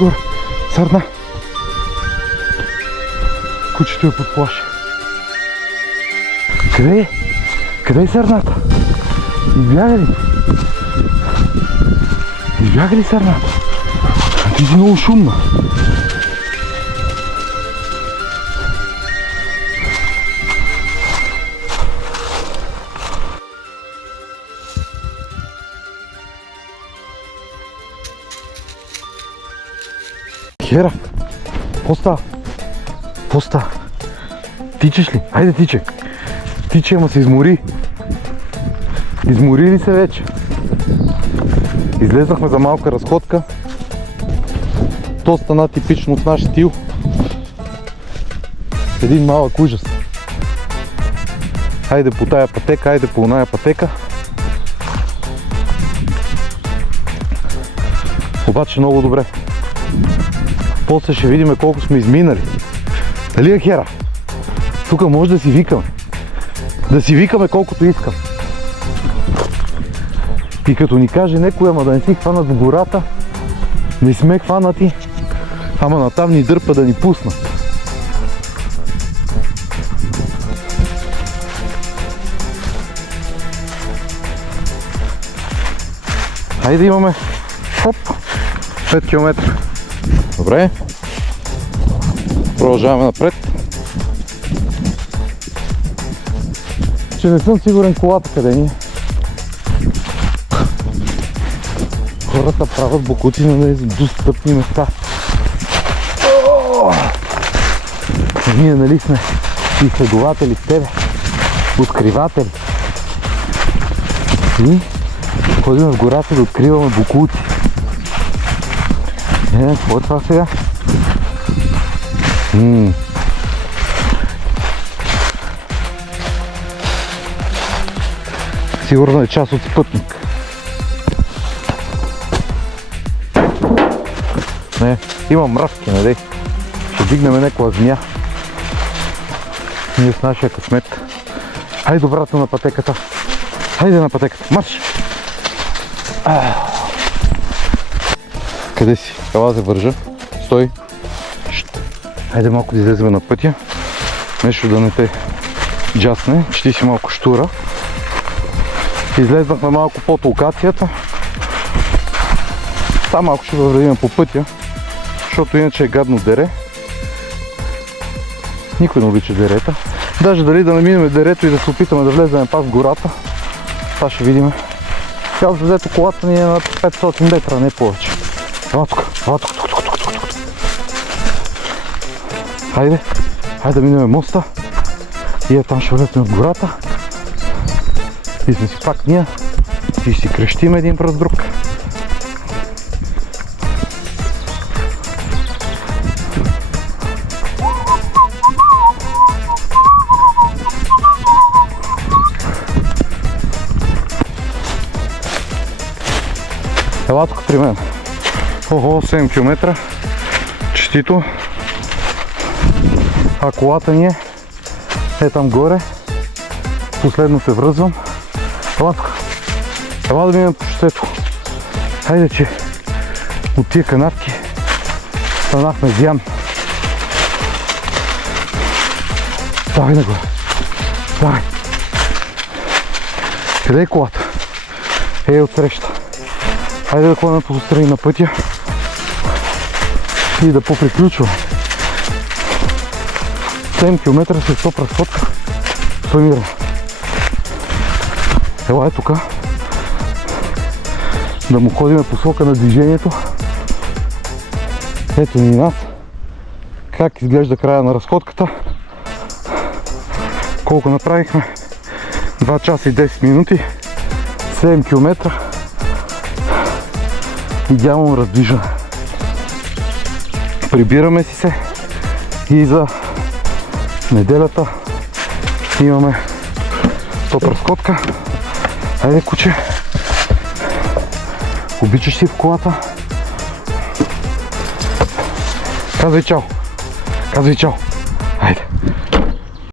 горе. Сърна. Кучето я подплаши. Къде е? Къде е сърната? Избяга ли? Избяга ли сърната? Ти си много шумна. Хера, какво става? Какво става? Тичаш ли? Хайде тичай. Тичай, ама се измори. Измори ли се вече? Излезнахме за малка разходка. То стана типично от наш стил. Един малък ужас. Хайде по тая пътека, хайде по оная пътека. Обаче много добре. После ще видим колко сме изминали. Дали е, Хера? Тук може да си викаме. Да си викаме колкото искам. И като ни каже некой, ама да не си хванат в гората, не сме хванати, ама натам ни дърпа да ни пуснат. Хайде имаме, хоп, 5 км. Добре. Продължаваме напред. Че не съм сигурен колата къде ни е. Хората правят бокуци на недостъпни места. Ние нали сме изследователи с тебе, откриватели. И ходим в гората да откриваме бокуци. Какво е това сега? Сигурно е част от спътник. Не, има мравки, не дей. Ще дигнем някаква змия. Ние с нашия късмет. Хайде добрата на пътеката. Хайде на пътеката. Марш! Къде си? Ела се вържа. Стой. Хайде малко да излезем на пътя. Нещо да не те джасне. Че ти си малко щура. Излезнахме малко под локацията. Там малко ще вървим по пътя. Защото иначе е гадно дере. Никой не обича дерета. Даже дали да наминем дерето и да се опитаме да влезем пак в гората. Това ще видим. Сега взето колата ни е на 500 метра, не повече. Ела тук, ела тук. Хайде, хайде да минем моста. И там ще влезем от гората. И сме си пак ние. И си крещим един през друг. Ела тук при мен. Ого, 7 км. Честито. А колата ни е там горе. Последно се връзвам. Ела тук. Ела да минем по шосето. Хайде, че от тия канавки станахме зян. Давай нагоре. Давай. Къде е колата? Отсреща. Хайде да ходим по страни на пътя и да поприключвам. 7 км след 100 разходка. Планирам. Ела е тук. Да му ходим посока на движението. Ето ни нас. Как изглежда края на разходката. Колко направихме? 2 часа и 10 минути. 7 км. Идеално раздвижване. Прибираме си се и за неделята имаме топ разходка. Айде, куче, обичаш си в колата. Казвай чао. Казвай чао. Айде.